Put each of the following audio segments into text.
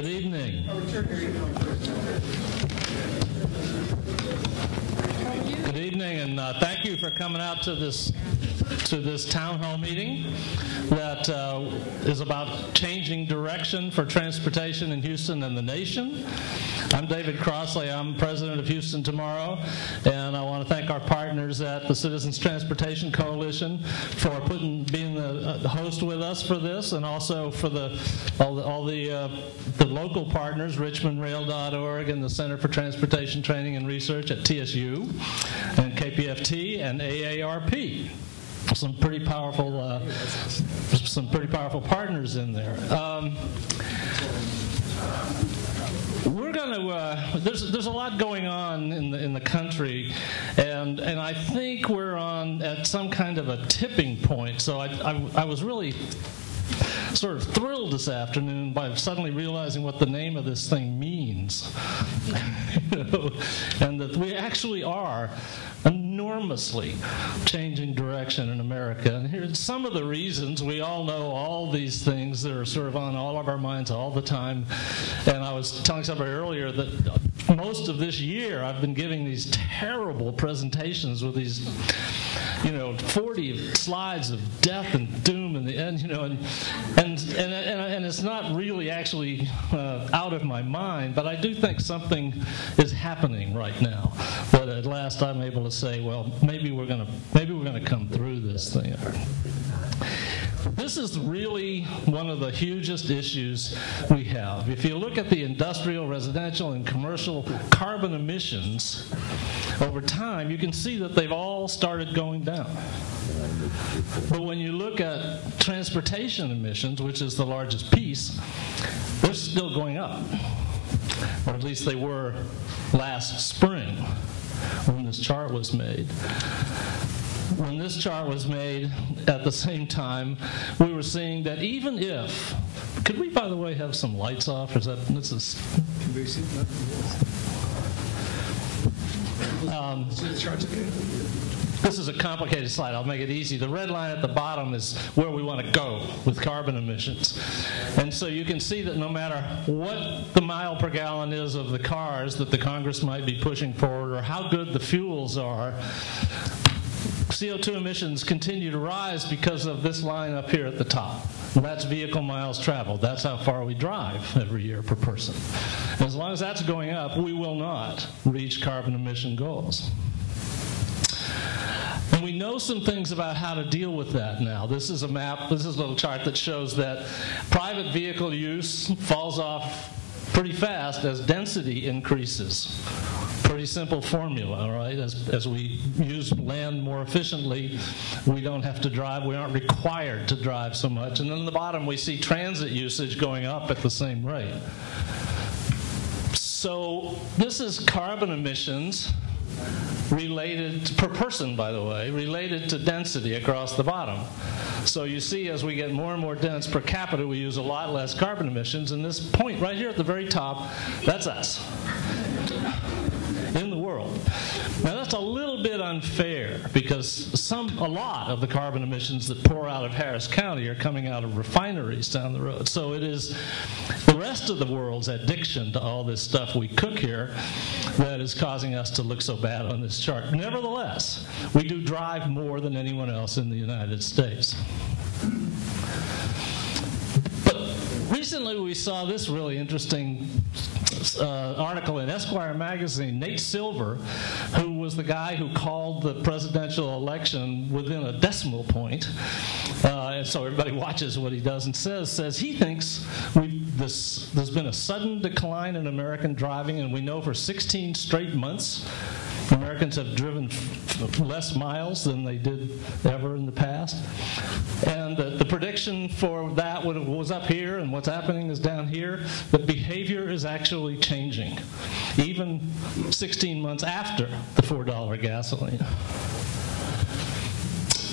Good evening. Good evening, and thank you for coming out to this town hall meeting that is about changing direction for transportation in Houston and the nation. I'm David Crossley. I'm president of Houston Tomorrow, and I want to thank our partners at the Citizens Transportation Coalition for being the host with us for this, and also for all the local partners, richmondrail.org and the Center for Transportation Training and Research at TSU, and KPFT and AARP. Some pretty powerful partners in there. We're going to. There's a lot going on in the country, and I think we're at some kind of a tipping point. So I was really sort of thrilled this afternoon by suddenly realizing what the name of this thing means, and that we actually are enormously changing direction in America. And here's some of the reasons. We all know all these things that are sort of on all of our minds all the time. And I was telling somebody earlier that most of this year I've been giving these terrible presentations with these 40 slides of death and doom in the end, and it's not really actually out of my mind, but I do think something is happening right now. But at last I'm able to say, well, maybe we're gonna come through this thing. This is really one of the hugest issues we have. If you look at the industrial, residential, and commercial carbon emissions over time, you can see that they've all started going down. But when you look at transportation emissions, which is the largest piece, they're still going up. Or at least they were last spring when this chart was made. When this chart was made at the same time, we were seeing that even if, could we, by the way, have some lights off? Or this is this is a complicated slide. I'll make it easy. The red line at the bottom is where we want to go with carbon emissions. And so you can see that no matter what the mile per gallon is of the cars that the Congress might be pushing forward, or how good the fuels are, CO2 emissions continue to rise because of this line up here at the top. That's vehicle miles traveled. That's how far we drive every year per person. And as long as that's going up, we will not reach carbon emission goals. And we know some things about how to deal with that now. This is a map, this is a little chart that shows that private vehicle use falls off pretty fast as density increases. Pretty simple formula, right? As we use land more efficiently, we don't have to drive, we aren't required to drive so much. And then at the bottom, we see transit usage going up at the same rate. So this is carbon emissions related, per person, by the way, related to density across the bottom. So you see, as we get more and more dense per capita, we use a lot less carbon emissions. And this point right here at the very top, that's us in the world. Now that's a little bit unfair because a lot of the carbon emissions that pour out of Harris County are coming out of refineries down the road. So it is the rest of the world's addiction to all this stuff we cook here that is causing us to look so bad on this chart. Nevertheless, we do drive more than anyone else in the United States. But recently we saw this really interesting article in Esquire magazine. Nate Silver, who was the guy who called the presidential election within a decimal point, and so everybody watches what he does and says he thinks there's been a sudden decline in American driving, and we know for 16 straight months Americans have driven less miles than they did ever in the past. And the prediction for that was up here, and what's happening is down here. The behavior is actually changing, even 16 months after the $4 gasoline.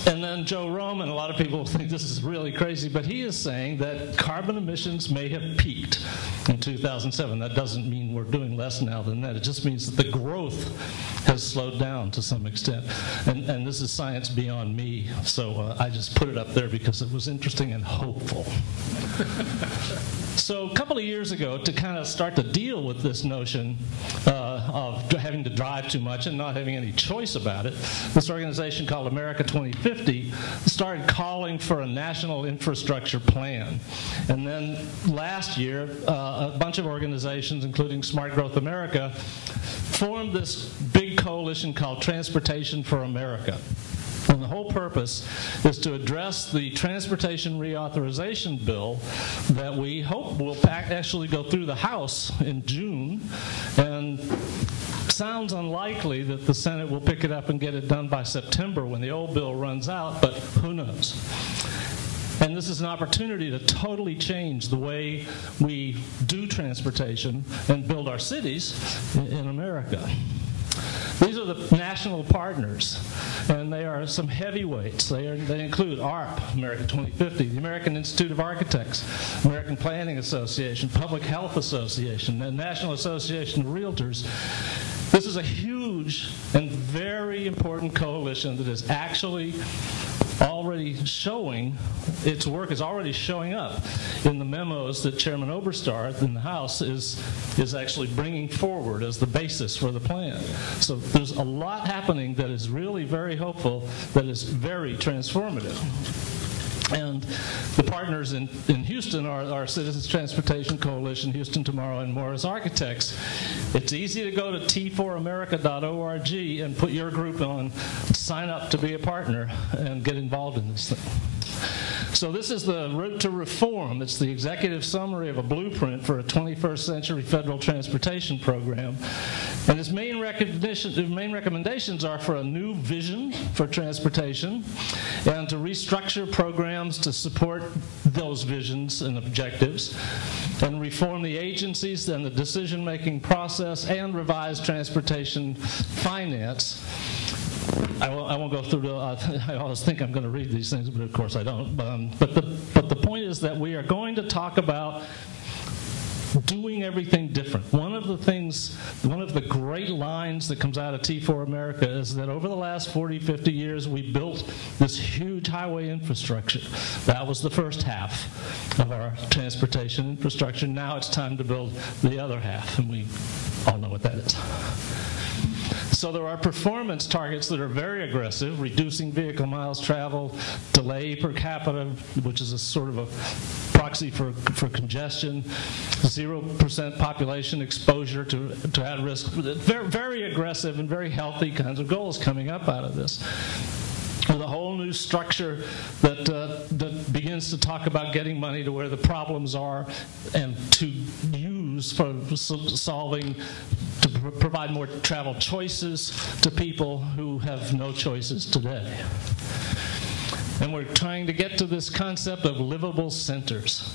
And then Joe Roman, a lot of people think this is really crazy, but he is saying that carbon emissions may have peaked in 2007. That doesn't mean we're doing less now than that. It just means that the growth has slowed down to some extent. And this is science beyond me, so I just put it up there because it was interesting and hopeful. So a couple of years ago, to kind of start to deal with this notion of having to drive too much and not having any choice about it, this organization called America 2050 started calling for a national infrastructure plan. And then last year, a bunch of organizations, including Smart Growth America, formed this big coalition called Transportation for America. And the whole purpose is to address the transportation reauthorization bill that we hope will actually go through the House in June. And sounds unlikely that the Senate will pick it up and get it done by September when the old bill runs out, but who knows? And this is an opportunity to totally change the way we do transportation and build our cities in America. These are the national partners, and they are some heavyweights. They include AARP, America 2050, the American Institute of Architects, American Planning Association, Public Health Association, the National Association of Realtors. This is a huge and very important coalition that is actually already showing, its work is already showing up in the memos that Chairman Oberstar in the House is actually bringing forward as the basis for the plan. So there's a lot happening that is really very hopeful, that is very transformative. And the partners in Houston are Citizens Transportation Coalition, Houston Tomorrow, and Morris Architects. It's easy to go to t4america.org and put your group on, sign up to be a partner, and get involved in this thing. So this is the route to reform. It's the executive summary of a blueprint for a 21st century federal transportation program. And its main recommendations are for a new vision for transportation and to restructure programs to support those visions and objectives, and reform the agencies and the decision-making process, and revise transportation finance. I won't go through I always think I'm going to read these things, but of course I don't. But the point is that we are going to talk about doing everything different. One of the great lines that comes out of T4 America is that over the last 40, 50 years, we built this huge highway infrastructure. That was the first half of our transportation infrastructure. Now it's time to build the other half, and we all know what that is. So there are performance targets that are very aggressive, reducing vehicle miles traveled, delay per capita, which is a sort of a proxy for congestion, 0% population exposure to at-risk. Very, very aggressive and very healthy kinds of goals coming up out of this. With a whole new structure that begins to talk about getting money to where the problems are and to use for solving, to provide more travel choices to people who have no choices today. And we're trying to get to this concept of livable centers.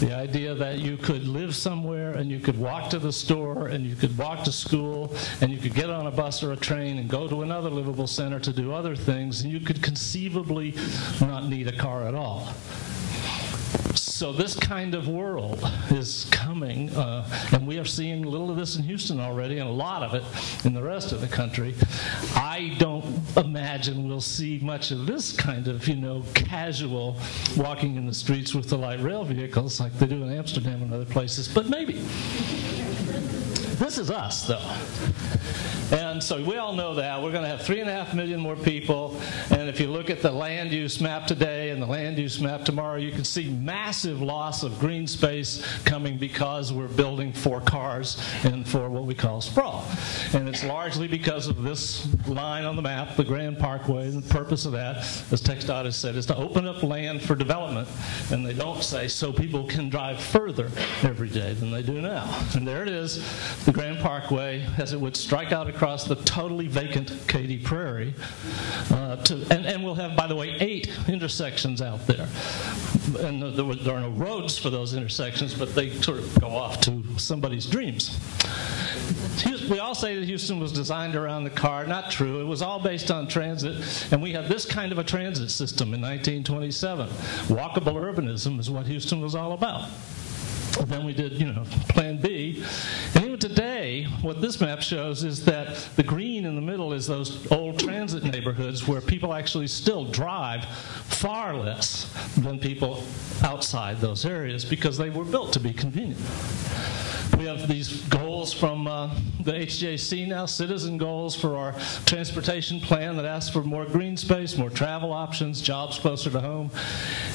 The idea that you could live somewhere and you could walk to the store and you could walk to school and you could get on a bus or a train and go to another livable center to do other things, and you could conceivably not need a car at all. So this kind of world is coming, and we are seeing a little of this in Houston already and a lot of it in the rest of the country. I don't imagine we'll see much of this kind of, casual walking in the streets with the light rail vehicles like they do in Amsterdam and other places, but maybe. This is us, though. And so we all know that. We're going to have 3.5 million more people. And if you look at the land use map today and the land use map tomorrow, you can see massive loss of green space coming because we're building for cars and for what we call sprawl. And it's largely because of this line on the map, the Grand Parkway. And the purpose of that, as TxDOT has said, is to open up land for development. And they don't say so people can drive further every day than they do now. And there it is, the Grand Parkway, as it would strike out across the totally vacant Katy Prairie. And we'll have, by the way, 8 intersections out there. And there are no roads for those intersections, but they sort of go off to somebody's dreams. We all say that Houston was designed around the car. Not true. It was all based on transit, and we had this kind of a transit system in 1927. Walkable urbanism is what Houston was all about. Then we did, Plan B. And even today, what this map shows is that the green in the middle is those old transit neighborhoods where people actually still drive far less than people outside those areas because they were built to be convenient. We have these goals from the HJC now, citizen goals for our transportation plan that asks for more green space, more travel options, jobs closer to home.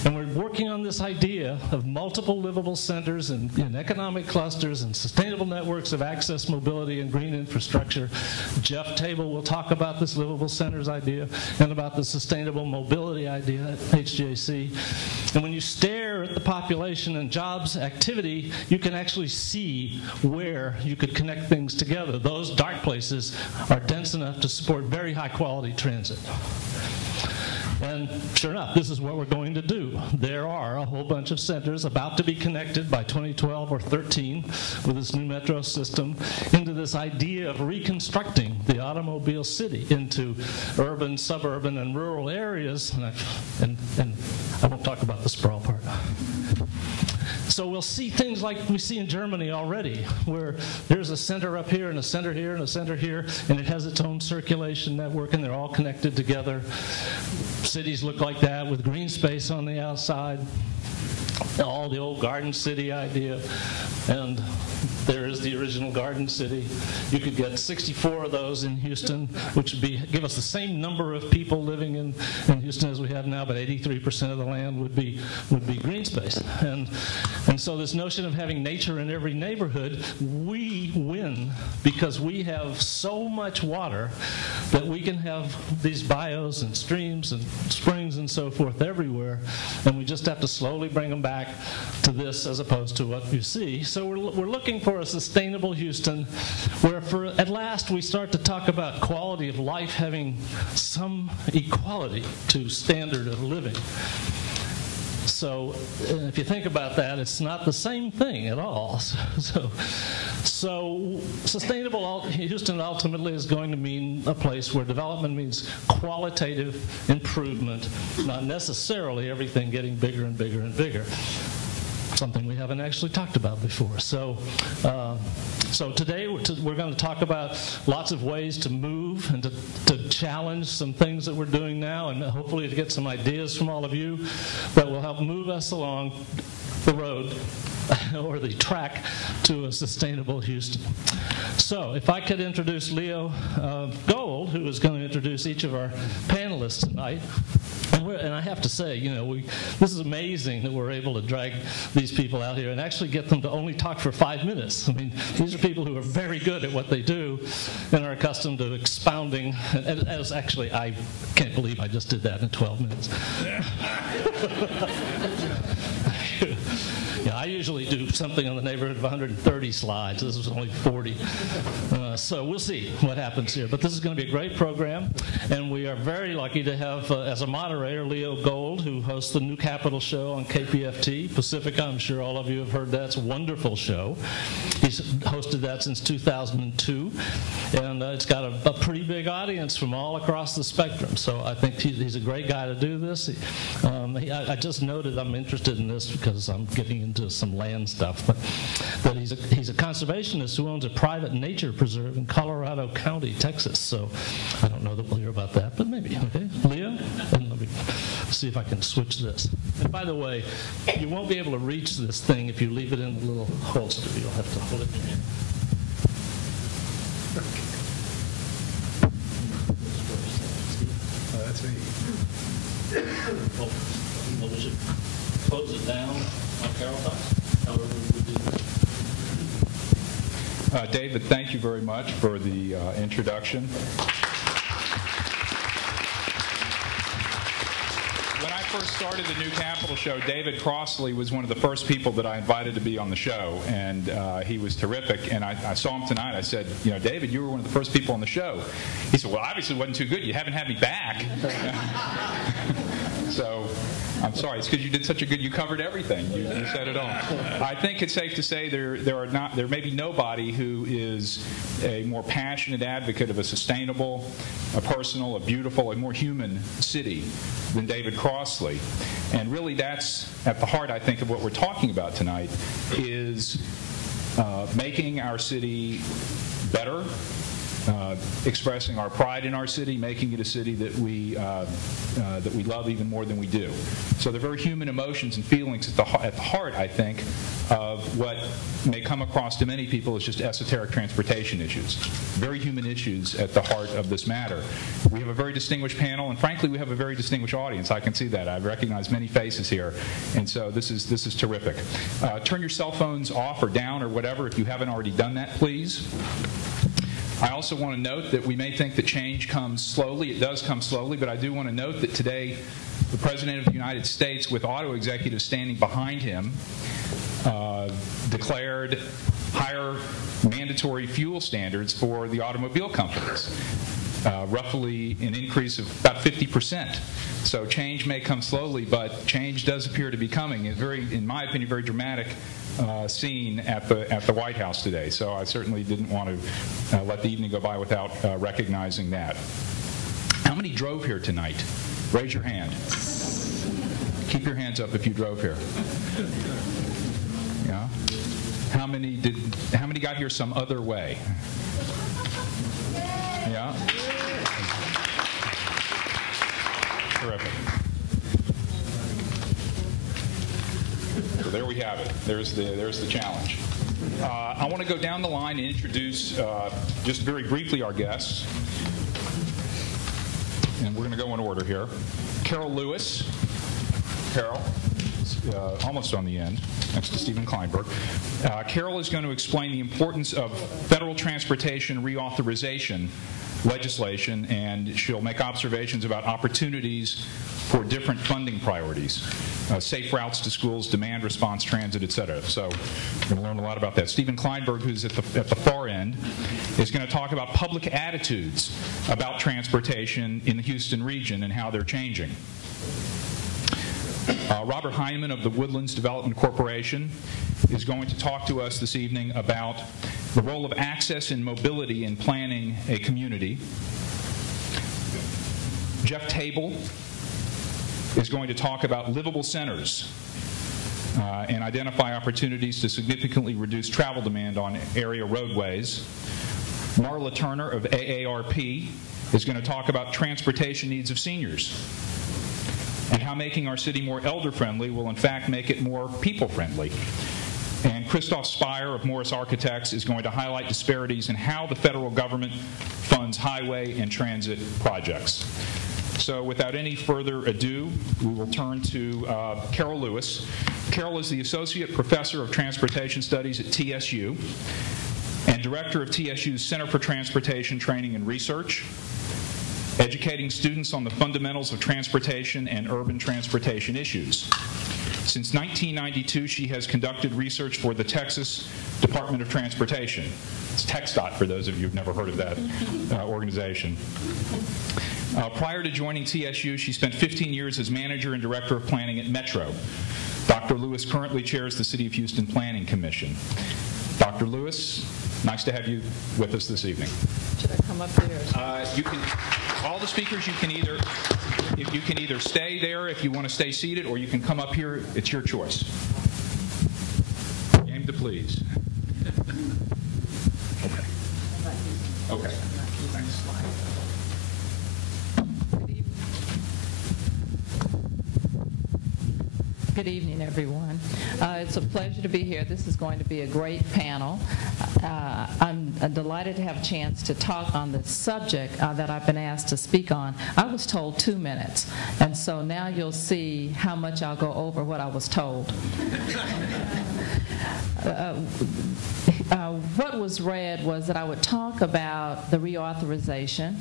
And we're working on this idea of multiple livable centers and economic clusters and sustainable networks of access, mobility, and green infrastructure. Jeff Table will talk about this livable centers idea and about the sustainable mobility idea at HJC. And when you stare at the population and jobs activity, you can actually see where you could connect things together. Those dark places are dense enough to support very high quality transit. And sure enough, this is what we're going to do. There are a whole bunch of centers about to be connected by 2012 or 13 with this new metro system into this idea of reconstructing the automobile city into urban, suburban, and rural areas. And I won't talk about the sprawl part. So we'll see things like we see in Germany already, where there's a center up here and a center here and a center here, and it has its own circulation network, and they're all connected together. Cities look like that with green space on the outside. All the old Garden City idea, and there is the original Garden City. You could get 64 of those in Houston, which would give us the same number of people living in Houston as we have now, but 83% of the land would be green space. And so this notion of having nature in every neighborhood, we win because we have so much water that we can have these bios and streams and springs and so forth everywhere, and we just have to slowly bring them back to this as opposed to what you see. So we're looking for a sustainable Houston where at last we start to talk about quality of life having some equality to standard of living. So if you think about that, it's not the same thing at all. So sustainable Houston ultimately is going to mean a place where development means qualitative improvement, not necessarily everything getting bigger and bigger and bigger. Something we haven't actually talked about before. So today we're going to talk about lots of ways to move and to challenge some things that we're doing now, and hopefully to get some ideas from all of you that will help move us along the road or the track to a sustainable Houston. So if I could introduce Leo Gold, who is going to introduce each of our panelists tonight. And I have to say, this is amazing that we're able to drag these people out here and actually get them to only talk for 5 minutes. I mean, these are people who are very good at what they do and are accustomed to expounding. As actually, I can't believe I just did that in 12 minutes. Yeah, I usually do something in the neighborhood of 130 slides. This was only 40. So we'll see what happens here. But this is going to be a great program, and we are very lucky to have, as a moderator, Leo Gold, who hosts the New Capital Show on KPFT. Pacifica, I'm sure all of you have heard that. It's a wonderful show. He's hosted that since 2002, and it's got a pretty big audience from all across the spectrum. So I think he's a great guy to do this. I just noted I'm interested in this because I'm getting into some land stuff, but he's a conservationist who owns a private nature preserve in Colorado County, Texas. So I don't know that we'll hear about that, but maybe. Okay, Leo, and let me see if I can switch this. And by the way, you won't be able to reach this thing if you leave it in the little holster. You'll have to hold it in your hand. Oh, that's me. Well, we should close it down on Carol talks, however we would do that. David, thank you very much for the introduction. When I first started the New Capital Show, David Crossley was one of the first people that I invited to be on the show, and he was terrific. And I saw him tonight. I said, David, you were one of the first people on the show. He said, well, obviously it wasn't too good. You haven't had me back. So I'm sorry. It's because you did such a good. You covered everything. You said it all. I think it's safe to say there may be nobody who is a more passionate advocate of a sustainable, a personal, a beautiful, a more human city than David Crossley. And really, that's at the heart, I think, of what we're talking about tonight. Is making our city better, expressing our pride in our city, making it a city that we love even more than we do. So they're very human emotions and feelings at the heart, I think, of what may come across to many people as just esoteric transportation issues. Very human issues at the heart of this matter. We have a very distinguished panel, and frankly, we have a very distinguished audience. I can see that. I've recognized many faces here, and so this is terrific. Turn your cell phones off or down or whatever if you haven't already done that, please. I also want to note that we may think that change comes slowly. It does come slowly, but I do want to note that today the President of the United States, with auto executives standing behind him, declared higher mandatory fuel standards for the automobile companies, roughly an increase of about 50%. So change may come slowly, but change does appear to be coming. It's very, in my opinion, very dramatic scene at the White House today. So I certainly didn't want to let the evening go by without recognizing that. How many drove here tonight? Raise your hand. Keep your hands up if you drove here. Yeah. How many got here some other way? Yeah. Terrific. So there we have it. There's the challenge. I want to go down the line and introduce just very briefly our guests. And we're going to go in order here. Carol Lewis. Carol, almost on the end, next to Stephen Kleinberg. Carol is going to explain the importance of federal transportation reauthorization legislation, and she'll make observations about opportunities for different funding priorities, safe routes to schools, demand response, transit, et cetera. So we're going to learn a lot about that. Stephen Kleinberg, who's at the far end, is going to talk about public attitudes about transportation in the Houston region and how they're changing. Robert Heineman of the Woodlands Development Corporation is going to talk to us this evening about the role of access and mobility in planning a community. Jeff Table is going to talk about livable centers and identify opportunities to significantly reduce travel demand on area roadways. Marla Turner of AARP is going to talk about transportation needs of seniors and how making our city more elder-friendly will in fact make it more people-friendly. And Christoph Speyer of Morris Architects is going to highlight disparities in how the federal government funds highway and transit projects. So without any further ado, we will turn to Carol Lewis. Carol is the Associate Professor of Transportation Studies at TSU and Director of TSU's Center for Transportation Training and Research, educating students on the fundamentals of transportation and urban transportation issues. Since 1992, she has conducted research for the Texas Department of Transportation. It's TxDOT for those of you who've never heard of that organization. Prior to joining TSU, she spent 15 years as manager and director of planning at Metro. Dr. Lewis currently chairs the City of Houston Planning Commission. Dr. Lewis, nice to have you with us this evening. Should I come up here? You can. All the speakers, you can either stay there if you want to stay seated, or you can come up here. It's your choice. Aim to please. Okay. Okay. Thanks. Good evening, everyone. It's a pleasure to be here. This is going to be a great panel. I'm delighted to have a chance to talk on the subject that I've been asked to speak on. I was told 2 minutes, and so now you'll see how much I'll go over what I was told. What was read was that I would talk about the reauthorization,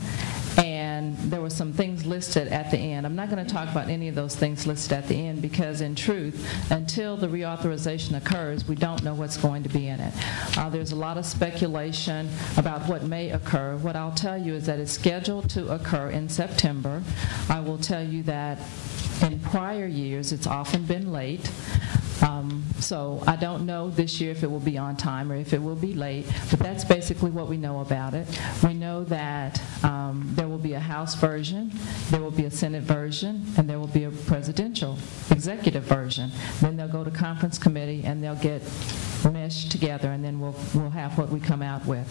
and there were some things listed at the end. I'm not going to talk about any of those things listed at the end because, in truth, until the reauthorization occurs, we don't know what's going to be in it. There's a lot of speculation about what may occur. What I'll tell you is that it's scheduled to occur in September. I will tell you that in prior years, it's often been late. So I don't know this year if it will be on time or if it will be late, but that's basically what we know about it. We know that there will be a House version, there will be a Senate version, and there will be a presidential executive version. Then they'll go to conference committee and they'll get mesh together, and then we'll have what we come out with.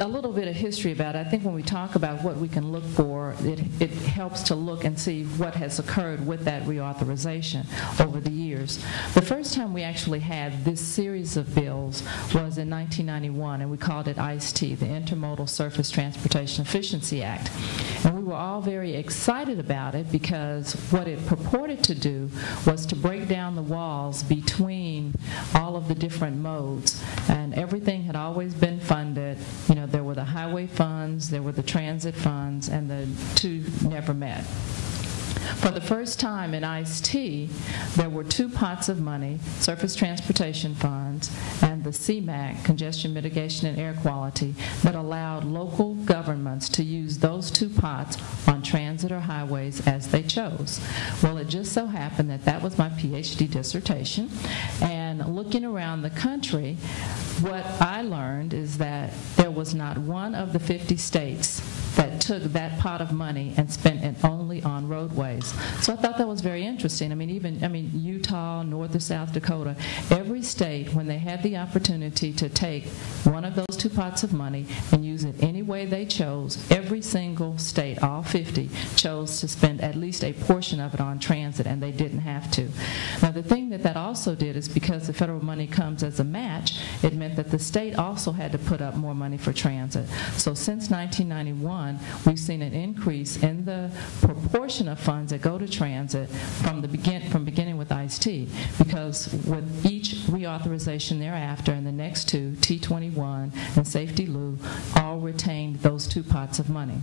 A little bit of history about it. I think when we talk about what we can look for, it helps to look and see what has occurred with that reauthorization over the years. The first time we actually had this series of bills was in 1991, and we called it ICE-T, the Intermodal Surface Transportation Efficiency Act. And we were all very excited about it because what it purported to do was to break down the walls between all of the different modes, and everything had always been funded. You know, there were the highway funds, there were the transit funds, and the two never met. For the first time in ICE-T, there were two pots of money, surface transportation funds and the CMAQ, congestion mitigation and air quality, that allowed local governments to use those two pots on transit or highways as they chose. Well, it just so happened that that was my PhD dissertation, and looking around the country, what I learned is that there was not one of the 50 states that took that pot of money and spent it only on roadways. So I thought that was very interesting. I mean, Utah, North or South Dakota, every state, when they had the opportunity to take one of those two pots of money and use it any way they chose, every single state, all 50, chose to spend at least a portion of it on transit, and they didn't have to. Now, the thing that also did is because the federal money comes as a match, it meant that the state also had to put up more money for transit. So since 1991, we've seen an increase in the proportion of funds that go to transit from beginning with ICE-T, because with each reauthorization thereafter and the next two, T21 and Safety Lou, all retained those two pots of money.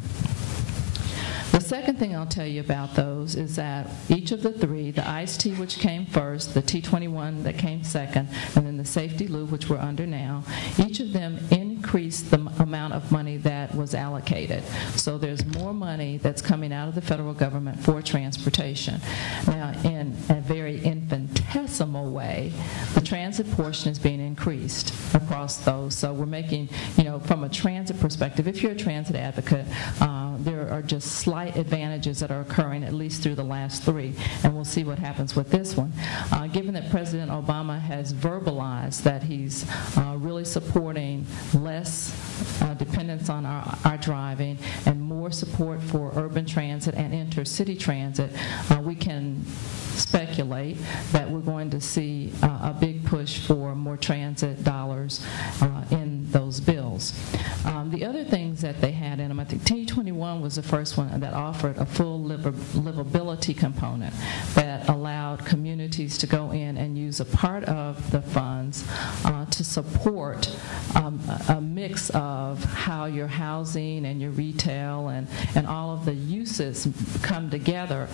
The second thing I'll tell you about those is that each of the three, the ICE-T, which came first, the T21 that came second, and then the Safety Lou, which we're under now, each of them increased the amount of money that was allocated. So there's more money that's coming out of the federal government for transportation. Now, in a very infinitesimal way, the transit portion is being increased across those. So we're making, from a transit perspective, if you're a transit advocate, there are just slight advantages that are occurring, at least through the last three, and we'll see what happens with this one. Given that President Obama has verbalized that he's really supporting less dependence on our driving and more support for urban transit and intercity transit, we can speculate that we're going to see a big push for more transit dollars in those bills. The other things that they had in them, I think T21 was the first one that offered a full livability component that allowed communities to go in and use a part of the funds to support a mix of how your housing and your retail and all of the uses come together,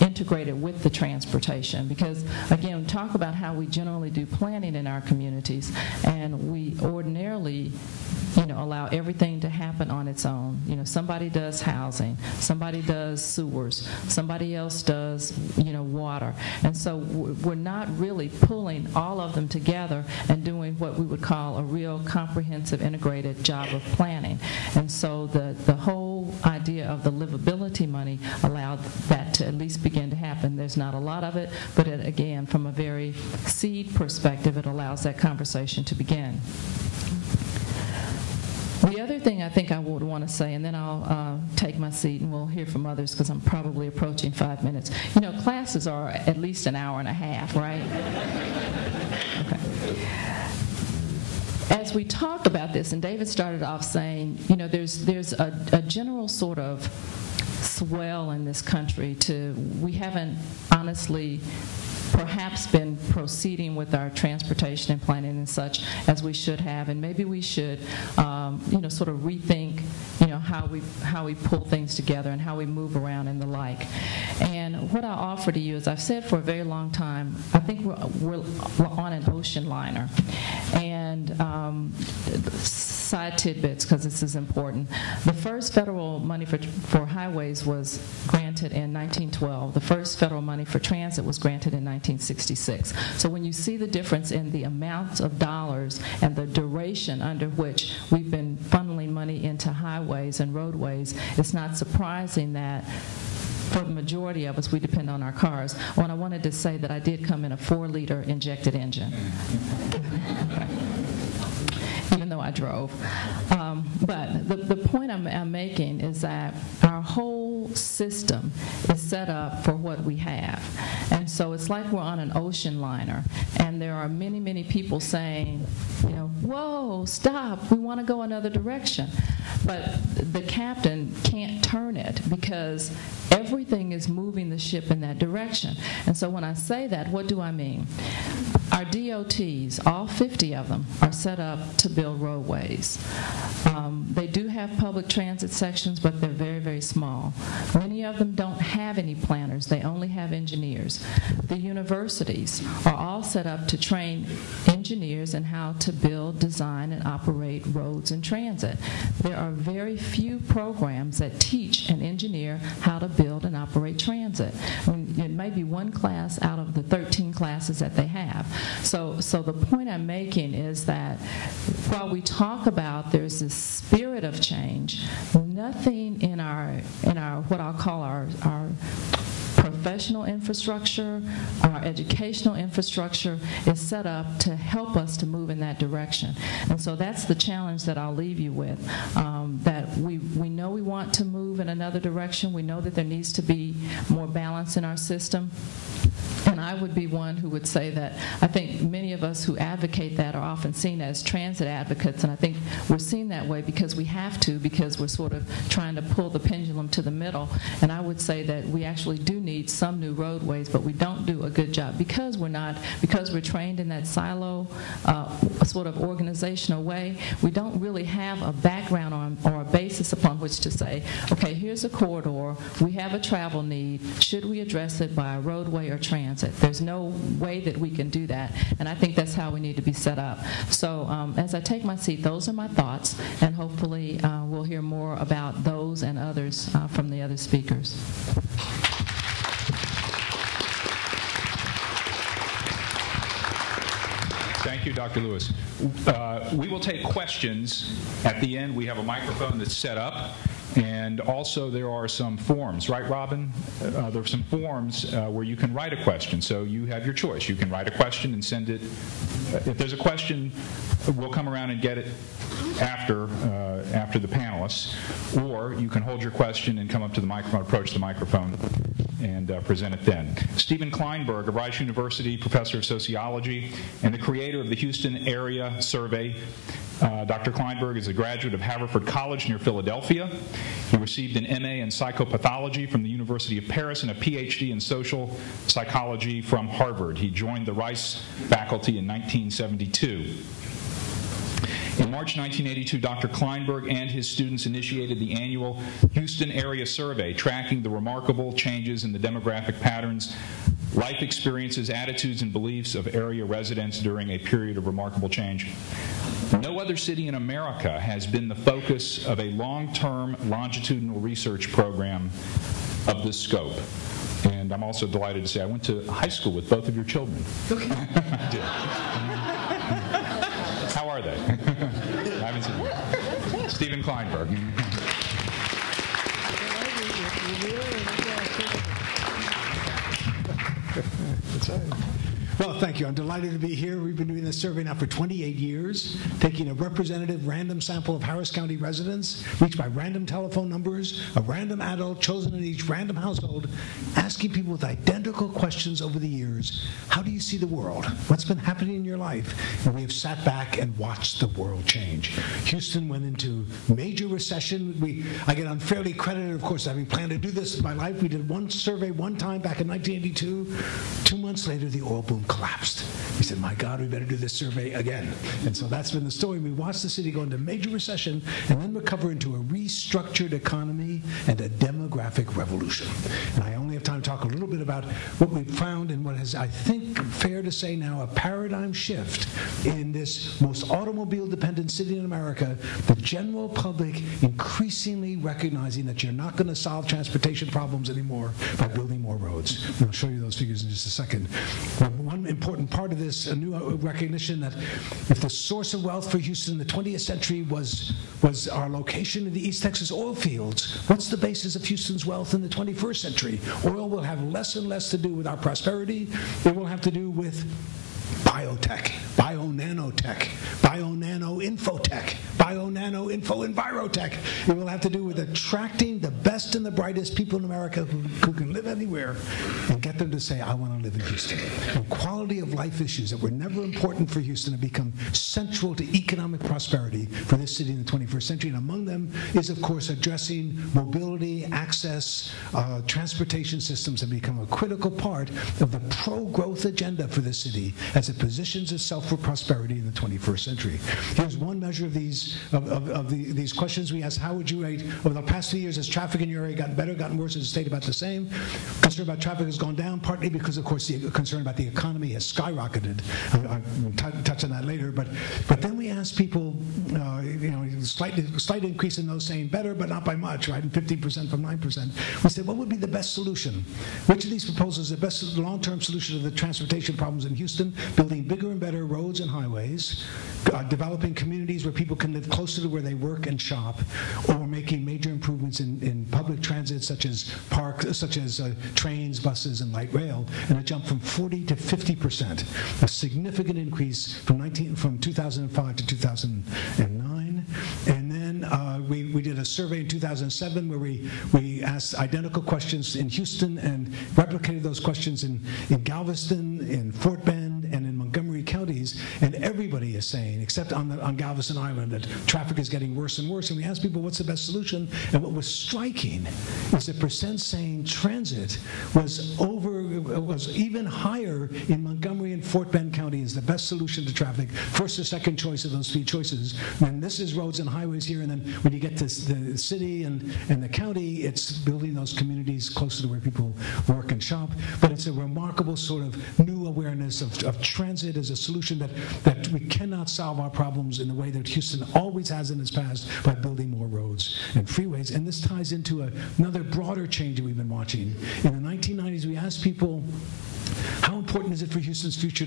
integrated with the transportation. Because, again, talk about how we generally do planning in our communities, and we ordinarily allow everything to happen on its own. Somebody does housing, somebody does sewers, somebody else does, water. And so we're not really pulling all of them together and doing what we would call a real comprehensive integrated job of planning. And so the whole idea of the livability money allowed that to at least begin to happen. There's not a lot of it, but again, from a very seed perspective, it allows that conversation to begin. The other thing I think I would want to say, and then I'll take my seat and we'll hear from others because I'm probably approaching 5 minutes. Classes are at least an hour and a half, right? Okay. As we talk about this, and David started off saying, there's a general sort of swell in this country we haven't honestly perhaps been proceeding with our transportation and planning and such as we should have, and maybe we should, sort of rethink, how we pull things together and how we move around and the like. And what I offer to you is, I've said for a very long time, I think we're on an ocean liner, and side tidbits, because this is important. The first federal money for highways was granted in 1912. The first federal money for transit was granted in 1966. So when you see the difference in the amount of dollars and the duration under which we've been funneling money into highways and roadways, it's not surprising that for the majority of us, we depend on our cars. And I wanted to say that I did come in a 4-liter injected engine. Even though I drove. But the point I'm making is that our whole system is set up for what we have. And so it's like we're on an ocean liner, and there are many, many people saying, whoa, stop, we want to go another direction. But the captain can't turn it because everything is moving the ship in that direction. And so when I say that, what do I mean? Our DOTs, all 50 of them, are set up to build roadways. They do have public transit sections, but they're very, very small. Many of them don't have any planners. They only have engineers. The universities are all set up to train engineers in how to build, design, and operate roads and transit. There are very few programs that teach an engineer how to build and operate transit. It may be one class out of the 13 classes that they have. So the point I'm making is that while we talk about there's this spirit of change, nothing in our what I'll call our professional infrastructure, our educational infrastructure is set up to help us to move in that direction. And so that's the challenge that I'll leave you with, that we know we want to move in another direction. We know that there needs to be more balance in our system. And I would be one who would say that I think many of us who advocate that are often seen as transit advocates, and I think we're seen that way because we have to, because we're sort of trying to pull the pendulum to the middle. And I would say that we actually do need some new roadways, but we don't do a good job because we're trained in that silo sort of organizational way. We don't really have a background or a basis upon which to say, okay, here's a corridor, we have a travel need, should we address it by a roadway or transit? There's no way that we can do that, and I think that's how we need to be set up. So as I take my seat, those are my thoughts, and hopefully we'll hear more about those and others from the other speakers. Thank you, Dr. Lewis. We will take questions at the end. We have a microphone that's set up. And also there are some forms, right, Robin? There are some forms where you can write a question. So you have your choice. You can write a question and send it. If there's a question, we'll come around and get it after the panelists. Or you can hold your question and come up to the microphone, approach the microphone, and present it then. Stephen Kleinberg, a Rice University professor of sociology and the creator of the Houston Area Survey. Dr. Kleinberg is a graduate of Haverford College near Philadelphia. He received an MA in psychopathology from the University of Paris and a PhD in social psychology from Harvard. He joined the Rice faculty in 1972. In March 1982, Dr. Kleinberg and his students initiated the annual Houston Area Survey, tracking the remarkable changes in the demographic patterns, life experiences, attitudes, and beliefs of area residents during a period of remarkable change. No other city in America has been the focus of a long-term longitudinal research program of this scope. And I'm also delighted to say I went to high school with both of your children. Okay. I did. How are they? I haven't seen them. Stephen Kleinberg. Well, thank you. I'm delighted to be here. We've been doing this survey now for 28 years, taking a representative random sample of Harris County residents, reached by random telephone numbers, a random adult chosen in each random household, asking people with identical questions over the years, how do you see the world? What's been happening in your life? And we have sat back and watched the world change. Houston went into major recession. I get unfairly credited, of course, having planned to do this in my life. We did one survey one time back in 1982. 2 months later, the oil boom collapsed. We said, my God, we better do this survey again. And so that's been the story. We watched the city go into major recession and then recover into a restructured economy and a demographic revolution. And I only have time to talk a little bit about what we've found and what is, I think, fair to say now, a paradigm shift in this most automobile-dependent city in America, the general public increasingly recognizing that you're not going to solve transportation problems anymore by building more roads. And I'll show you those figures in just a second. One important part of this, a new recognition that if the source of wealth for Houston in the 20th century was our location in the East Texas oil fields, what's the basis of Houston's wealth in the 21st century? Oil will have less and less to do with our prosperity. It will have to do with biotech, bio-nanotech, bio-nano-infotech, bio-nano-info-envirotech. It will have to do with attracting the best and the brightest people in America who can live anywhere and get them to say, I want to live in Houston. And quality of life issues that were never important for Houston have become central to economic prosperity for this city in the 21st century. And among them is, of course, addressing mobility, access, transportation systems have become a critical part of the pro-growth agenda for this city as it positions itself for prosperity in the 21st century. Here's one measure of these questions we asked. How would you rate over the past 2 years? Has traffic in your area gotten better, gotten worse? Has it stayed about the same? Concern about traffic has gone down, partly because, of course, the concern about the economy has skyrocketed. I'll touch on that later. But then we asked people, slight increase in those saying better, but not by much, right? And 15% from 9%. We said, what would be the best solution? Which of these proposals is the best long-term solution to the transportation problems in Houston? Building bigger and better roads and highways, developing communities where people can live closer to where they work and shop, or making major improvements in public transit such as trains, buses, and light rail, and a jump from 40 to 50%, a significant increase from 2005 to 2009. And then we did a survey in 2007 where we asked identical questions in Houston and replicated those questions in Galveston, in Fort Bend, and in Montgomery counties, and everybody is saying, except on Galveston Island, that traffic is getting worse and worse. And we asked people, what's the best solution? And what was striking is the percent saying transit was even higher in Montgomery and Fort Bend County as the best solution to traffic, first or second choice of those three choices. And this is roads and highways here, and then when you get to the city and the county, it's building those communities closer to where people work and shop. But it's a remarkable sort of new awareness of transit as a solution that we cannot solve our problems in the way that Houston always has in its past by building more roads and freeways. And this ties into another broader change that we've been watching. In the 1990s, we asked people, how important is it for Houston's future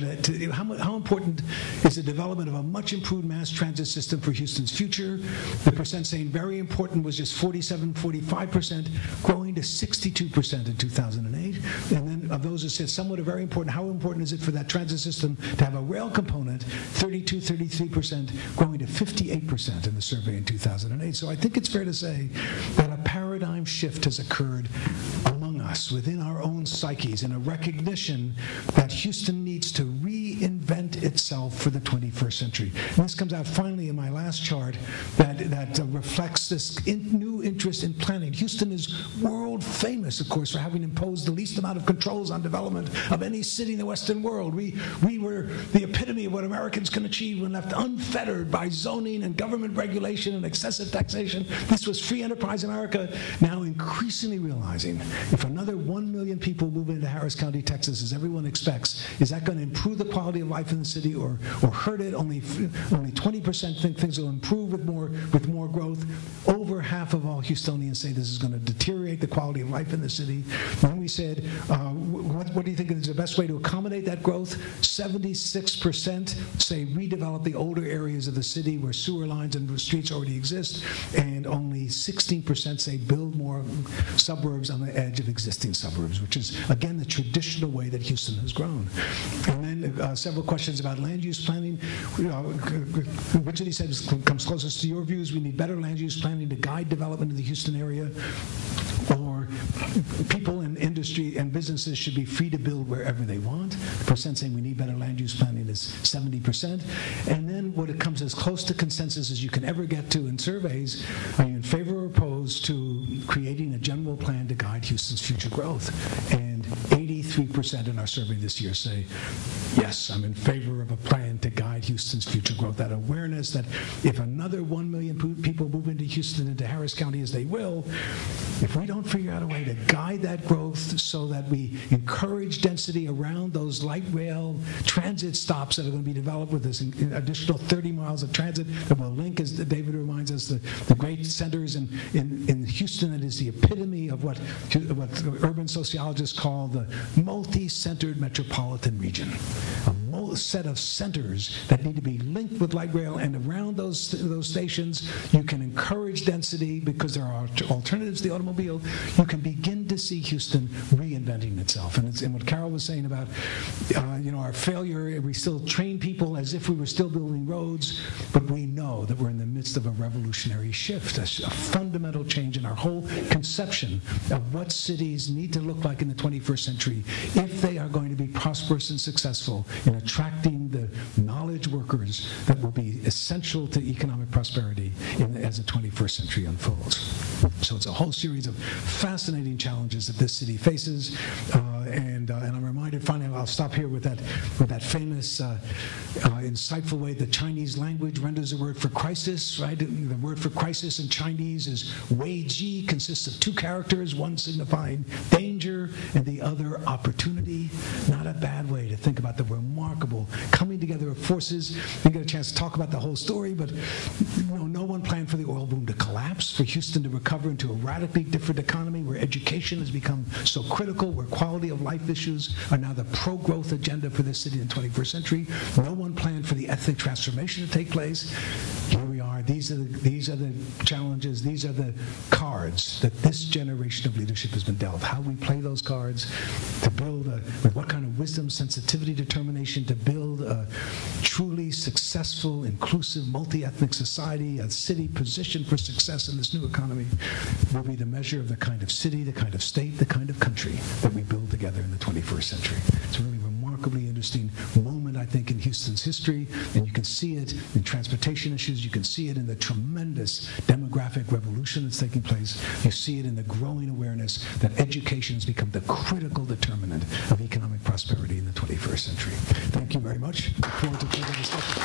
how important is the development of a much improved mass transit system for Houston's future? The percent saying very important was just 45%, growing to 62% in 2008. And then of those who said somewhat very important, how important is it for that transit system to have a rail component? 33%, growing to 58% in the survey in 2008. So I think it's fair to say that a paradigm shift has occurred among us, within our own psyches, in a recognition that Houston needs to reinvent itself for the 21st century. And this comes out finally in my last chart that reflects this new interest in planning. Houston is world famous, of course, for having imposed the least amount of controls on development of any city in the Western world. We were the epitome of what Americans can achieve when left unfettered by zoning and government regulation and excessive taxation. This was free enterprise America, now increasingly realizing if another 1 million people move into Harris County, Texas, as everyone expects, is that going to improve the quality of life in the city or hurt it? Only 20% think things will improve with more growth. Over half of all Houstonians say this is going to deteriorate the quality of life in the city. And then we said, what do you think is the best way to accommodate that growth? 76% say redevelop the older areas of the city where sewer lines and streets already exist, and only 16% say build more suburbs on the edge of existing suburbs, which is, again, the traditional way that Houston has grown. And then several questions about land use planning. Which of these comes closest to your views? We need better land use planning to guide development in the Houston area, or people in industry and businesses should be free to build wherever they want. The percent saying we need better land use planning is 70%. And then what it comes as close to consensus as you can ever get to in surveys, are you in favor or opposed to creating a general plan to guide Houston's future growth? And 83% 83% in our survey this year say, yes, I'm in favor of a plan to guide Houston's future growth. That awareness that if another 1 million people move into Houston, into Harris County, as they will, if we don't figure out a way to guide that growth so that we encourage density around those light rail transit stops that are going to be developed with this additional 30 miles of transit that will link, as David reminds us, the great centers in Houston that is the epitome of what urban sociologists call the multi-centered metropolitan region. A set of centers that need to be linked with light rail, and around those stations you can encourage density because there are alternatives to the automobile. You can begin to see Houston reinventing itself. And what Carol was saying about our failure, we still train people as if we were still building roads, but we know that we're in the midst of a revolutionary shift, a fundamental change in our whole conception of what cities need to look like in the 21st century if they are going to be prosperous and successful in attracting the knowledge workers that will be essential to economic prosperity as the 21st century unfolds. So it's a whole series of fascinating challenges that this city faces, and I'm reminded finally, I'll stop here with that famous, insightful way the Chinese language renders the word for crisis, right? The word for crisis in Chinese is wei ji, consists of two characters, one signifying danger and the other opportunity. Not a bad way to think about the remarkable coming together of forces. We get a chance to talk about the whole story, but no one planned for the oil boom to collapse, for Houston to recover into a radically different economy where education has become so critical, where quality of life issues are now the pro-growth agenda for this city in the 21st century. No one planned for the ethnic transformation to take place. Here we are. These are the challenges. These are the cards that this generation of leadership has been dealt. How we play those cards to build with what kind of wisdom, sensitivity, determination to build a truly successful, inclusive, multi-ethnic society, a city positioned for success in this new economy, will be the measure of the kind of city, the kind of state, the kind of country that we build together in the 21st century. It's a really remarkably interesting moment, I think, in Houston's history, and you can see it in transportation issues. You can see it in the tremendous demographic revolution that's taking place. You see it in the growing awareness that education has become the critical determinant of economic prosperity in the 21st century. Thank you very much. Look forward to further discussion.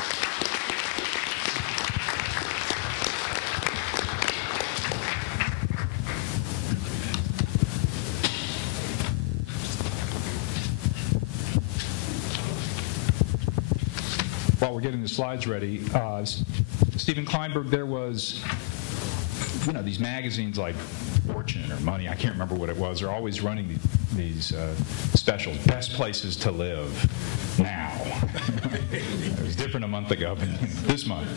While we're getting the slides ready, Stephen Kleinberg, there was, these magazines like Fortune or Money, I can't remember what it was, are always running these specials, best places to live now. It was different a month ago, but this month.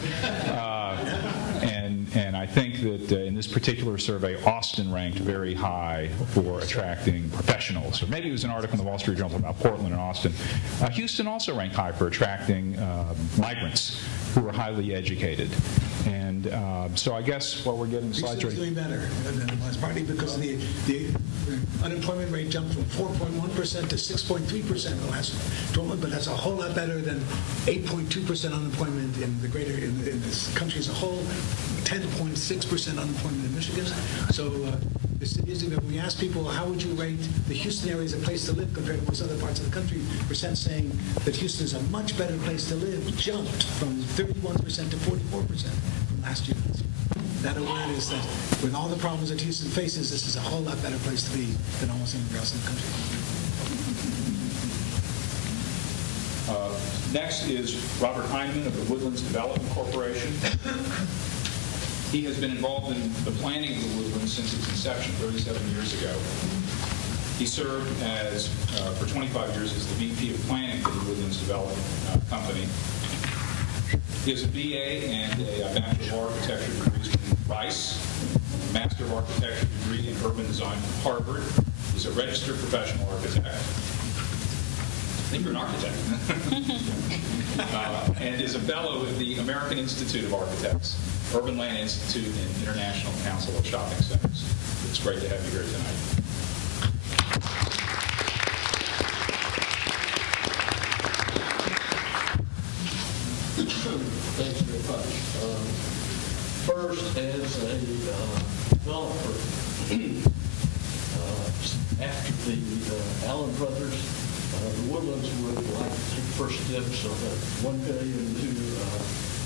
And I think that in this particular survey, Austin ranked very high for attracting professionals. Or maybe it was an article in the Wall Street Journal about Portland and Austin. Houston also ranked high for attracting migrants who are highly educated. And so I guess while we're getting slides ready. Houston's doing better than it was, partly because the unemployment rate jumped from 4.1% to 6.3% in the last 12 months, but that's a whole lot better than 8.2% unemployment in this country as a whole, 10.6% unemployment in Michigan. So when we ask people, how would you rate the Houston area as a place to live compared to most other parts of the country, percent saying that Houston is a much better place to live jumped from 31% to 44% from last year. That awareness that with all the problems that Houston faces, this is a whole lot better place to be than almost anywhere else in the country. Next is Robert Hyndman of the Woodlands Development Corporation. He has been involved in the planning of the Woodlands since its inception 37 years ago. He served for 25 years as the VP of Planning for the Woodlands Development Company. He has a BA and a Bachelor of Architecture degrees from Rice, a Master of Architecture degree in Urban Design from Harvard. He's a registered professional architect. I think you're an architect. And is a fellow with the American Institute of Architects, Urban Land Institute, and International Council of Shopping Centers. It's great to have you here tonight. Thanks very much. First, as a developer, after the Allen brothers, the Woodlands would like to take first steps on a $1 billion to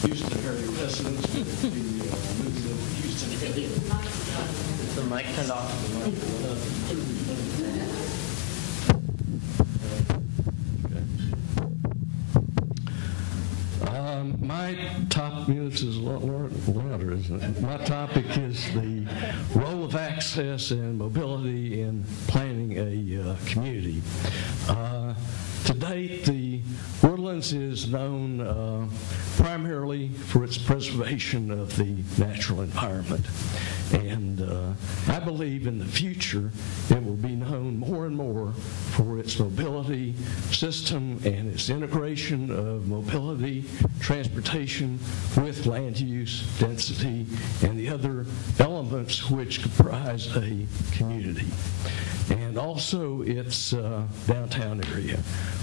Houston area residents would be moving over to Houston area. The mic turned off. My top, this is a lot louder, isn't it? My topic is the role of access and mobility in planning a community. To date, the Woodlands is known primarily for its preservation of the natural environment. And I believe in the future it will be known more and more for its mobility system and its integration of mobility, transportation with land use, density, and the other elements which comprise a community. And also its downtown area,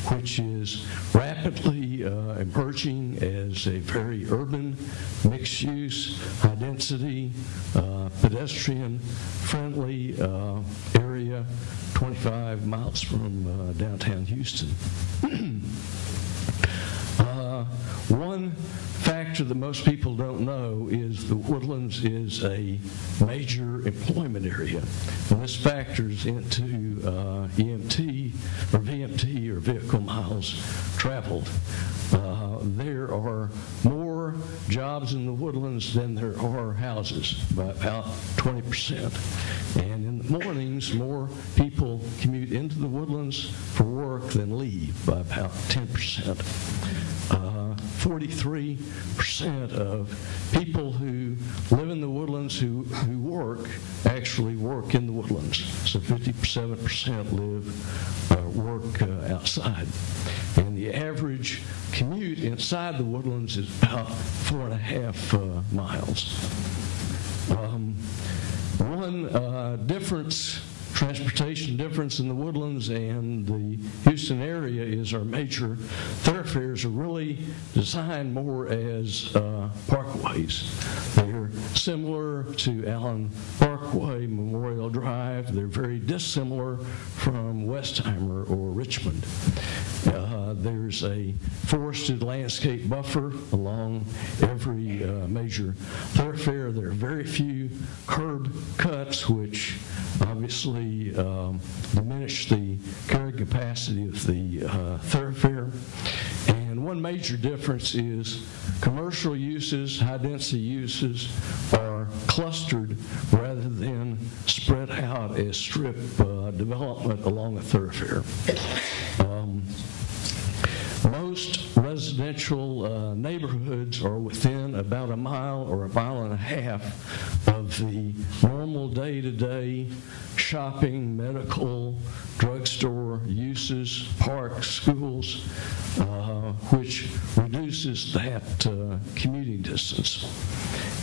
which is rapidly emerging as a very urban, mixed-use, high-density, pedestrian-friendly area 25 miles from downtown Houston. One factor that most people don't know is the Woodlands is a major employment area. And this factors into EMT or VMT or vehicle miles traveled. There are more jobs in the Woodlands than there are houses, by about 20%. And in the mornings, more people commute into the Woodlands for work than leave, by about 10%. 43% of people who live in the Woodlands who work actually work in the Woodlands. So 57% live work outside. And the average commute inside the Woodlands is about 4.5 miles. One difference, transportation difference in the Woodlands and the Houston area is our major thoroughfares are really designed more as parkways. They're similar to Allen Parkway, Memorial Drive. They're very dissimilar from Westheimer or Richmond. There's a forested landscape buffer along every major thoroughfare. There are very few curb cuts, which obviously diminish the carrying capacity of the thoroughfare. And one major difference is commercial uses, high-density uses, are clustered rather than spread out as strip development along a thoroughfare. Most residential neighborhoods are within about a mile or a mile and a half of the normal day-to-day shopping, medical, drugstore uses, parks, schools, which reduces that commuting distance.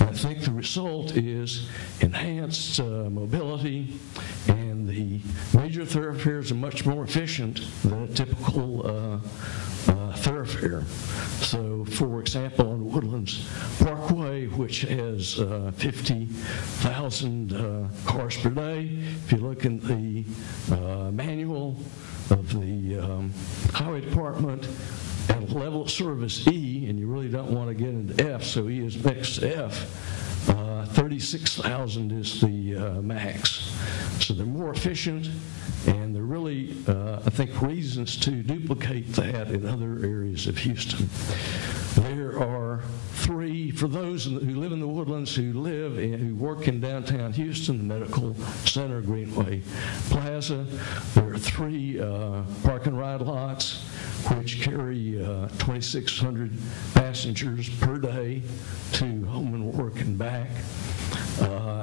And I think the result is enhanced mobility, and the major thoroughfares are much more efficient than a typical thoroughfare. So, for example, on Woodlands Parkway, which has 50,000 cars per day, if you look in the manual of the Highway Department, at level of service E, and you really don't want to get into F, so E is next to F, 36,000 is the max. So they're more efficient, and there are really, I think, reasons to duplicate that in other areas of Houston. There are three, for those who live in the Woodlands, who live and who work in downtown Houston, the Medical Center, Greenway Plaza, there are three park and ride lots which carry 2,600 passengers per day to home and work and back.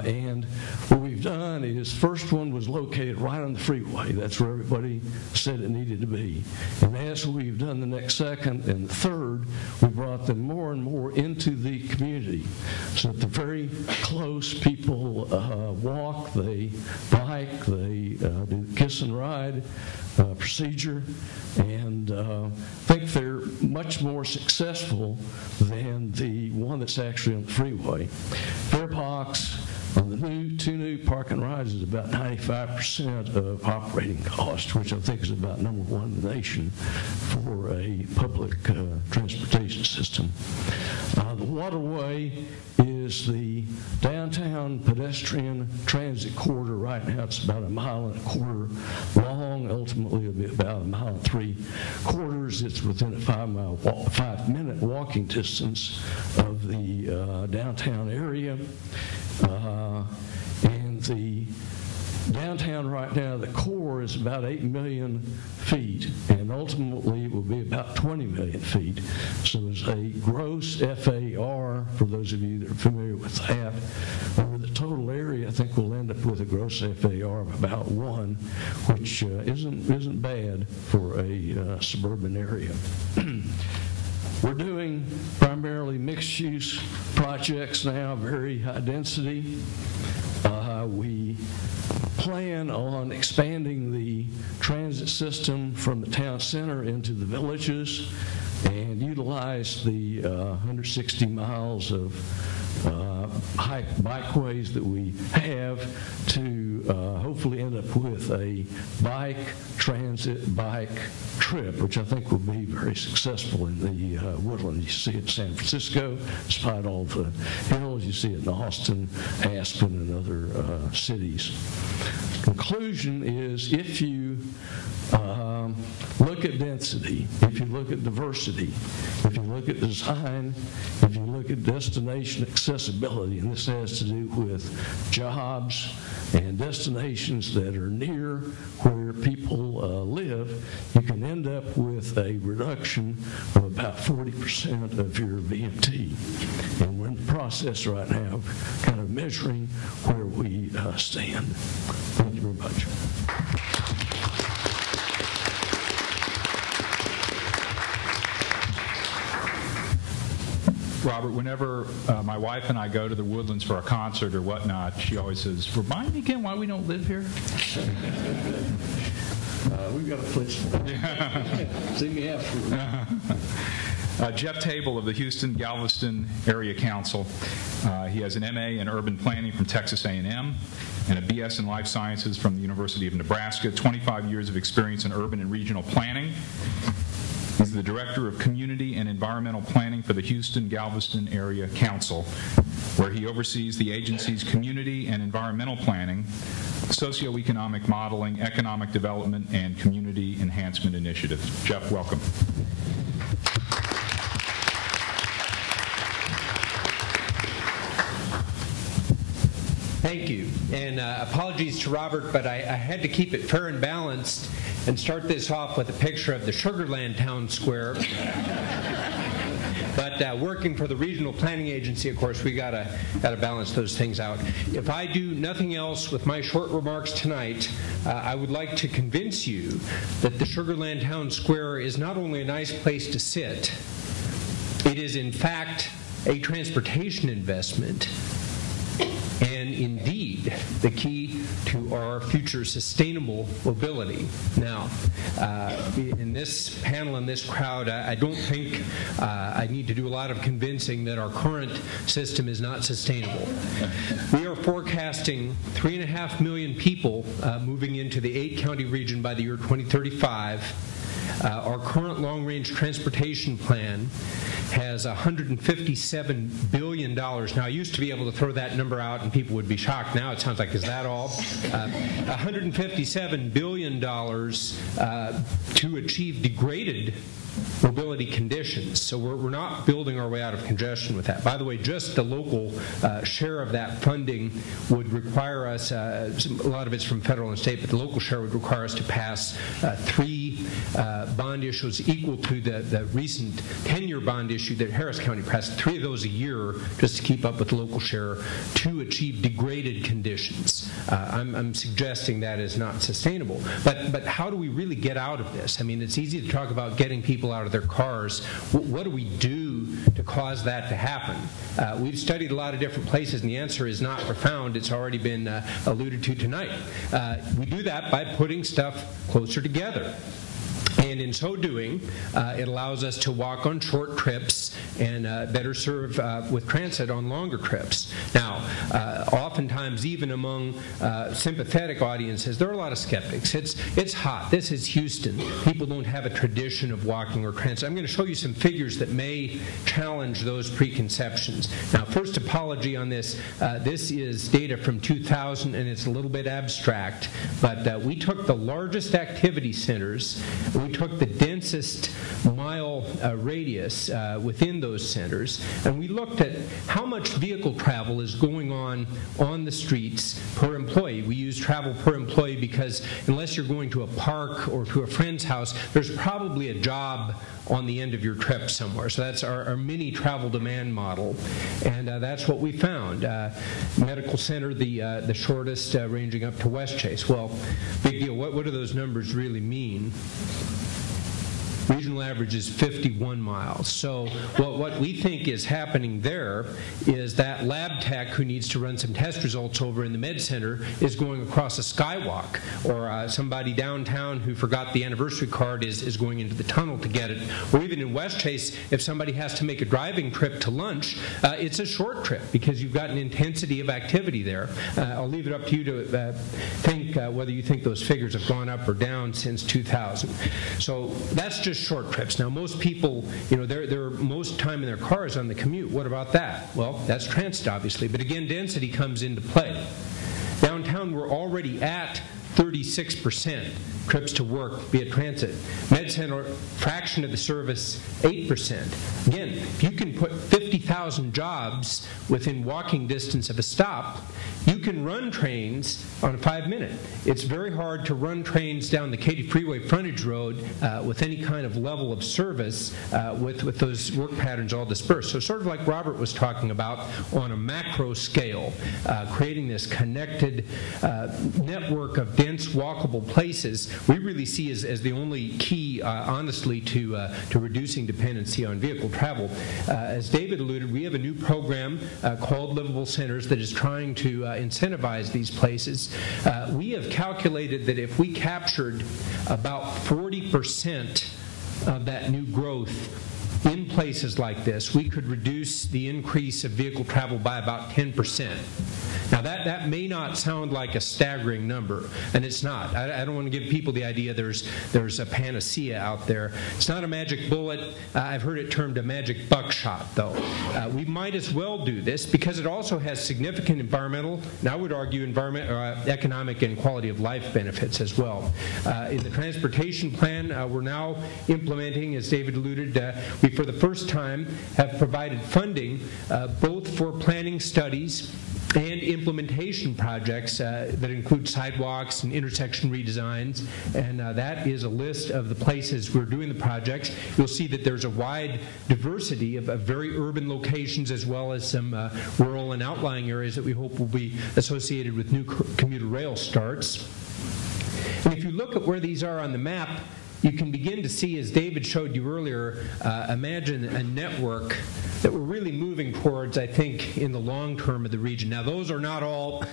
And what we've done is, first one was located right on the freeway. That's where everybody said it needed to be. And as we've done the next second and the third, we brought them more and more into the community, so that they're very close. People walk, they bike, they do the kiss and ride procedure, and I think they're much more successful than the one that's actually on the freeway. Fairbox On the two new park and rides is about 95% of operating cost, which I think is about number one in the nation for a public transportation system. The waterway is the downtown pedestrian transit corridor. Right now it's about 1.25 miles long. Ultimately it'll be about 1.75 miles. It's within a 5-minute walking distance of the downtown area. And the downtown right now, the core is about 8 million feet, and ultimately it will be about 20 million feet. So there's a gross FAR, for those of you that are familiar with that. Over the total area, I think we'll end up with a gross FAR of about 1, which isn't bad for a suburban area. We're doing primarily mixed-use projects now, very high density. We plan on expanding the transit system from the town center into the villages and utilize the 160 miles of bikeways that we have to hopefully end up with a bike trip, which I think will be very successful in the woodland. You see it in San Francisco, despite all the hills. You see it in Austin, Aspen, and other cities. Conclusion is, if you look at density, if you look at diversity, if you look at design, if you look at destination accessibility, and this has to do with jobs and destinations that are near where people live, you can end up with a reduction of about 40% of your VMT. And we're in the process right now of kind of measuring where we stand. Thank you very much. Robert, whenever my wife and I go to the Woodlands for a concert or whatnot, she always says, "Remind me again why we don't live here." We've got a place. See me after. Jeff Table of the Houston Galveston Area Council. He has an MA in Urban Planning from Texas A&M and a BS in Life Sciences from the University of Nebraska. 25 years of experience in urban and regional planning. He's the Director of Community and Environmental Planning for the Houston Galveston Area Council, where he oversees the agency's community and environmental planning, socioeconomic modeling, economic development, and community enhancement initiatives. Jeff, welcome. Thank you, and apologies to Robert, but I had to keep it fair and balanced and start this off with a picture of the Sugarland Town Square. But working for the Regional Planning Agency, of course, we gotta balance those things out. If I do nothing else with my short remarks tonight, I would like to convince you that the Sugarland Town Square is not only a nice place to sit, it is in fact a transportation investment, and indeed the key to our future sustainable mobility. Now, in this panel, in this crowd, I don't think I need to do a lot of convincing that our current system is not sustainable. We are forecasting 3.5 million people moving into the 8-county region by the year 2035. Our current long-range transportation plan has $157 billion. Now, I used to be able to throw that number out and people would be shocked. Now it sounds like, is that all? $157 billion to achieve degraded mobility conditions. So we're not building our way out of congestion with that. By the way, just the local share of that funding would require us, a lot of it's from federal and state, but the local share would require us to pass 3 bond issues equal to the recent 10-year bond issue that Harris County passed, 3 of those a year just to keep up with the local share to achieve degraded conditions. I'm suggesting that is not sustainable. But how do we really get out of this? I mean, it's easy to talk about getting people out of their cars. What do we do to cause that to happen? We've studied a lot of different places, and the answer is not profound. It's already been alluded to tonight. We do that by putting stuff closer together. And in so doing, it allows us to walk on short trips and better serve with transit on longer trips. Now, oftentimes, even among sympathetic audiences, there are a lot of skeptics. It's hot. This is Houston. People don't have a tradition of walking or transit. I'm going to show you some figures that may challenge those preconceptions. Now, first apology on this. This is data from 2000, and it's a little bit abstract, but we took the largest activity centers, we took the densest mile radius within those centers, and we looked at how much vehicle travel is going on the streets per employee. We use travel per employee because unless you're going to a park or to a friend's house, there's probably a job on the end of your trip somewhere. So that's our mini travel demand model, and that's what we found. Medical center, the shortest, ranging up to West Chase. Well, big deal. What do those numbers really mean? Regional average is 51 miles. So what we think is happening there is that lab tech who needs to run some test results over in the med center is going across a skywalk, or somebody downtown who forgot the anniversary card is going into the tunnel to get it. Or even in West Chase, if somebody has to make a driving trip to lunch, it's a short trip because you've got an intensity of activity there. I'll leave it up to you to think whether you think those figures have gone up or down since 2000. So that's just short trips. Now, most people, they're most time in their cars on the commute. What about that? Well, that's transit, obviously. But again, density comes into play. Downtown, we're already at 36% trips to work via transit. Med center, fraction of the service, 8%. Again, if you can put 50,000 jobs within walking distance of a stop, you can run trains on a 5-minute. It's very hard to run trains down the Katy Freeway frontage road with any kind of level of service with those work patterns all dispersed. So sort of like Robert was talking about on a macro scale, creating this connected network of dense walkable places, we really see as the only key, honestly, to reducing dependency on vehicle travel. As David alluded, we have a new program called Livable Centers that is trying to incentivize these places. We have calculated that if we captured about 40% of that new growth in places like this, we could reduce the increase of vehicle travel by about 10%. Now, that may not sound like a staggering number, and it's not. I don't want to give people the idea there's a panacea out there. It's not a magic bullet. I've heard it termed a magic buckshot, though. We might as well do this because it also has significant environmental, and I would argue economic and quality of life benefits as well. In the transportation plan, we're now implementing, as David alluded, we for the first time have provided funding both for planning studies and implementation projects that include sidewalks and intersection redesigns, and that is a list of the places we're doing the projects. You'll see that there's a wide diversity of very urban locations as well as some rural and outlying areas that we hope will be associated with new commuter rail starts. And if you look at where these are on the map, you can begin to see, as David showed you earlier, imagine a network that we're really moving towards, I think, in the long term of the region. Now, those are not all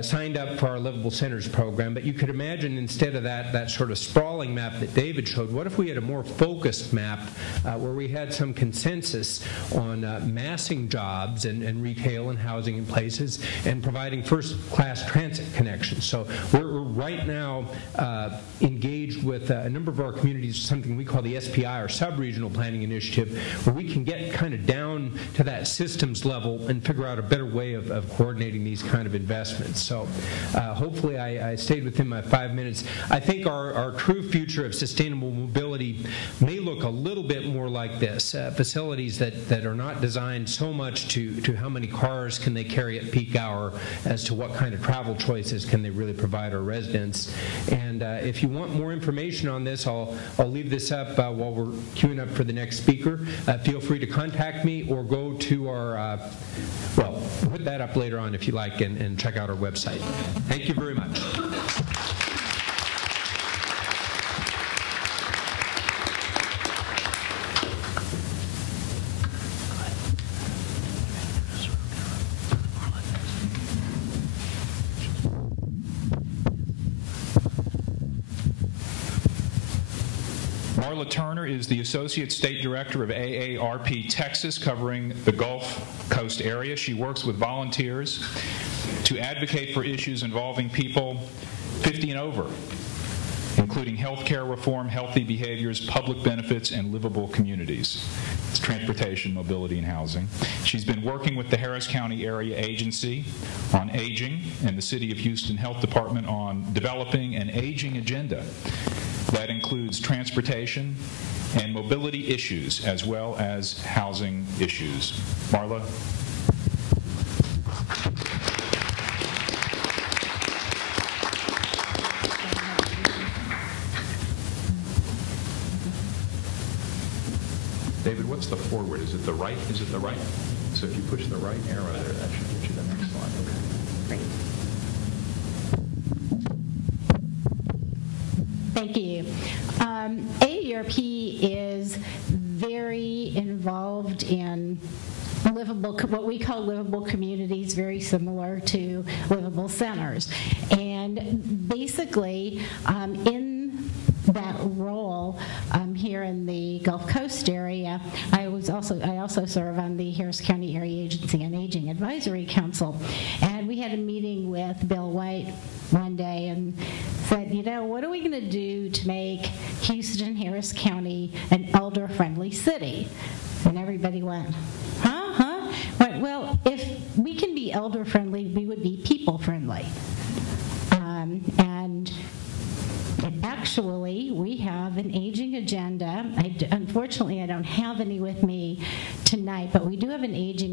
signed up for our Livable Centers program, but you could imagine instead of that sort of sprawling map that David showed, what if we had a more focused map where we had some consensus on massing jobs and retail and housing in places and providing first-class transit connections. So we're right now engaged with a number of our communities, something we call the SPI, or Sub-Regional Planning Initiative, where we can get kind of down to that systems level and figure out a better way of coordinating these kind of investments. So hopefully I stayed within my 5 minutes. I think our true future of sustainable mobility may look a little bit more like this. Facilities that are not designed so much to how many cars can they carry at peak hour as to what kind of travel choices can they really provide our residents. And if you want more information on this, I'll leave this up while we're queuing up for the next speaker. Feel free to contact me or go to our, well, put that up later on if you like, and check out our website. Thank you very much. Marla Turner is the Associate State Director of AARP Texas, covering the Gulf Coast area. She works with volunteers to advocate for issues involving people 50 and over, including health care reform, healthy behaviors, public benefits, and livable communities. It's transportation, mobility, and housing. She's been working with the Harris County Area Agency on Aging and the City of Houston Health Department on developing an aging agenda that includes transportation and mobility issues as well as housing issues. Marla? David, what's the forward? Is it the right? Is it the right? So if you push the right arrow there, that should get you the next slide. Okay. Great. Thank you. AARP is very involved in what we call livable communities, very similar to livable centers. And basically, in that role here in the Gulf Coast area, I also serve on the Harris County Area Agency on Aging Advisory Council. And we had a meeting with Bill White one day and said, what are we going to do to make Houston, Harris County an elder-friendly city? And everybody went, huh? Well, if we can be elder-friendly, we would be people-friendly. And actually, we have an aging agenda. Unfortunately, I don't have any with me tonight, but we do have an aging